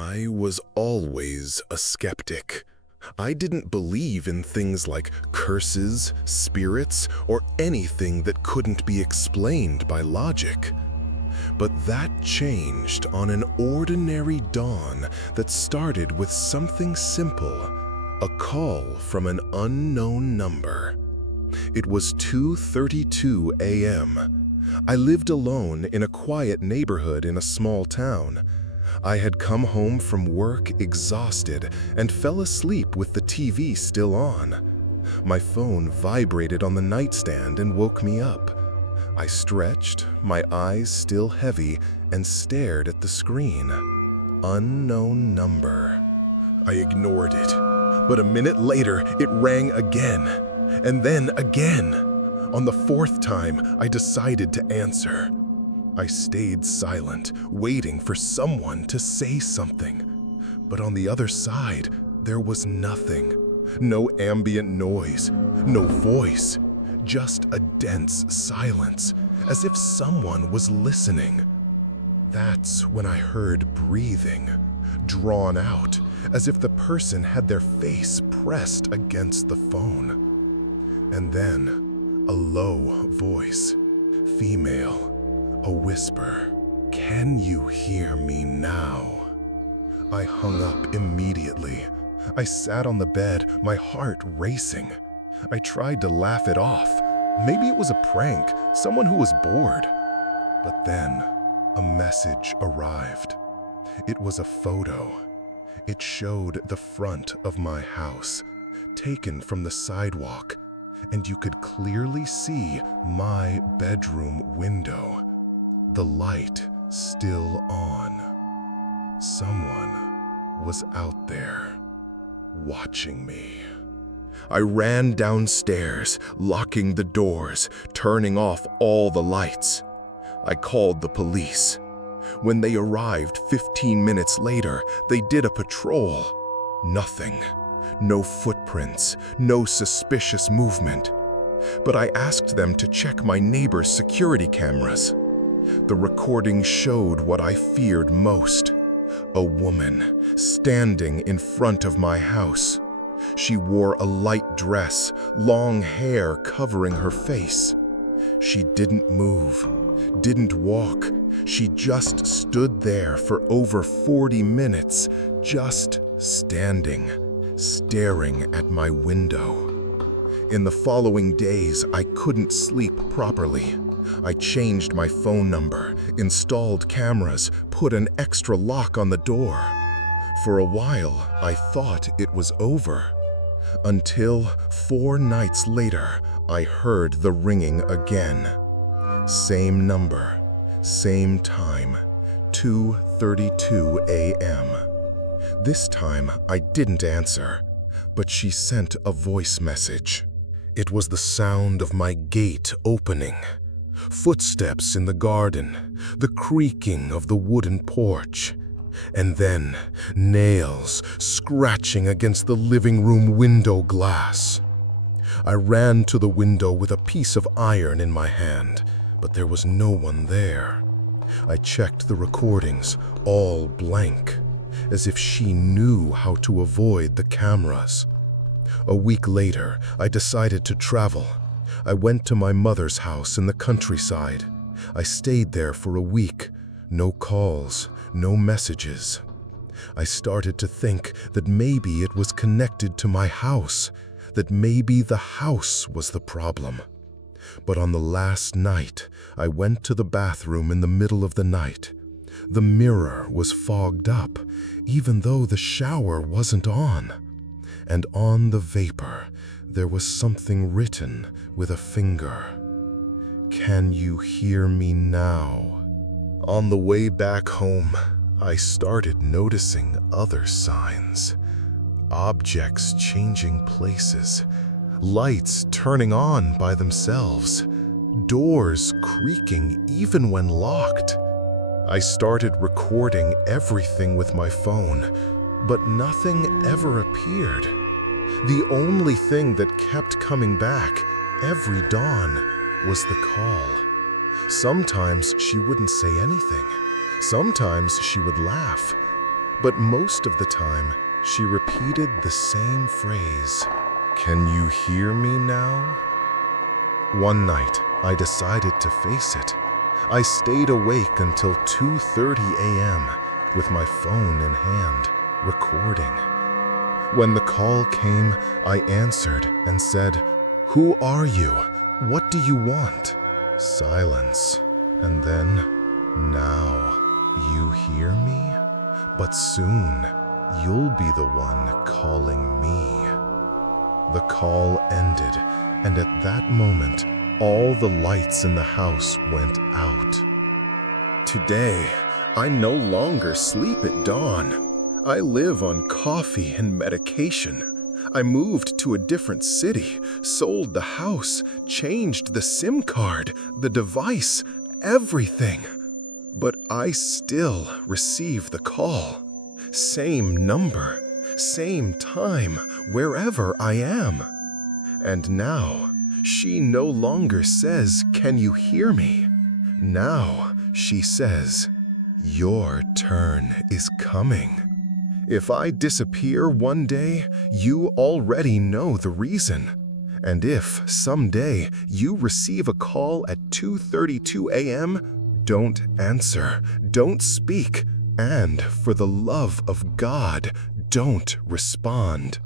I was always a skeptic. I didn't believe in things like curses, spirits, or anything that couldn't be explained by logic. But that changed on an ordinary dawn that started with something simple, a call from an unknown number. It was 2:32 a.m. I lived alone in a quiet neighborhood in a small town. I had come home from work exhausted and fell asleep with the TV still on. My phone vibrated on the nightstand and woke me up. I stretched, my eyes still heavy, and stared at the screen. Unknown number. I ignored it, but a minute later it rang again, and then again. On the fourth time, I decided to answer. I stayed silent, waiting for someone to say something. But on the other side, there was nothing. No ambient noise, no voice, just a dense silence, as if someone was listening. That's when I heard breathing, drawn out, as if the person had their face pressed against the phone. And then, a low voice, female. A whisper, "Can you hear me now?" I hung up immediately. I sat on the bed, my heart racing. I tried to laugh it off. Maybe it was a prank, someone who was bored. But then, a message arrived. It was a photo. It showed the front of my house, taken from the sidewalk, and you could clearly see my bedroom window. The light still on. Someone was out there, watching me. I ran downstairs, locking the doors, turning off all the lights. I called the police. When they arrived 15 minutes later, they did a patrol. Nothing. No footprints, no suspicious movement. But I asked them to check my neighbor's security cameras. The recording showed what I feared most. A woman standing in front of my house. She wore a light dress, long hair covering her face. She didn't move, didn't walk. She just stood there for over 40 minutes, just standing, staring at my window. In the following days, I couldn't sleep properly. I changed my phone number, installed cameras, put an extra lock on the door. For a while, I thought it was over. Until 4 nights later, I heard the ringing again. Same number, same time, 2:32 a.m. This time, I didn't answer, but she sent a voice message. It was the sound of my gate opening. Footsteps in the garden, the creaking of the wooden porch, and then nails scratching against the living room window glass. I ran to the window with a piece of iron in my hand, but there was no one there. I checked the recordings, all blank, as if she knew how to avoid the cameras. A week later, I decided to travel. I went to my mother's house in the countryside. I stayed there for a week. No calls, no messages. I started to think that maybe it was connected to my house, that maybe the house was the problem. But on the last night, I went to the bathroom in the middle of the night. The mirror was fogged up, even though the shower wasn't on. And on the vapor, there was something written with a finger. "Can you hear me now?" On the way back home, I started noticing other signs. Objects changing places, lights turning on by themselves, doors creaking even when locked. I started recording everything with my phone, but nothing ever appeared. The only thing that kept coming back every dawn was the call. Sometimes she wouldn't say anything. Sometimes she would laugh. but most of the time, she repeated the same phrase, "Can you hear me now?" One night, I decided to face it. I stayed awake until 2:30 a.m. with my phone in hand, recording. When the call came, I answered and said, "Who are you? What do you want?" Silence. And then, "Now, you hear me? But soon, you'll be the one calling me." The call ended, and at that moment, all the lights in the house went out. Today, I no longer sleep at dawn. I live on coffee and medication. I moved to a different city, sold the house, changed the SIM card, the device, everything. But I still receive the call. Same number, same time, wherever I am. And now, she no longer says, "Can you hear me?" Now, she says, "Your turn is coming." If I disappear one day, you already know the reason. And if someday you receive a call at 2:32 a.m., don't answer, don't speak, and for the love of God, don't respond.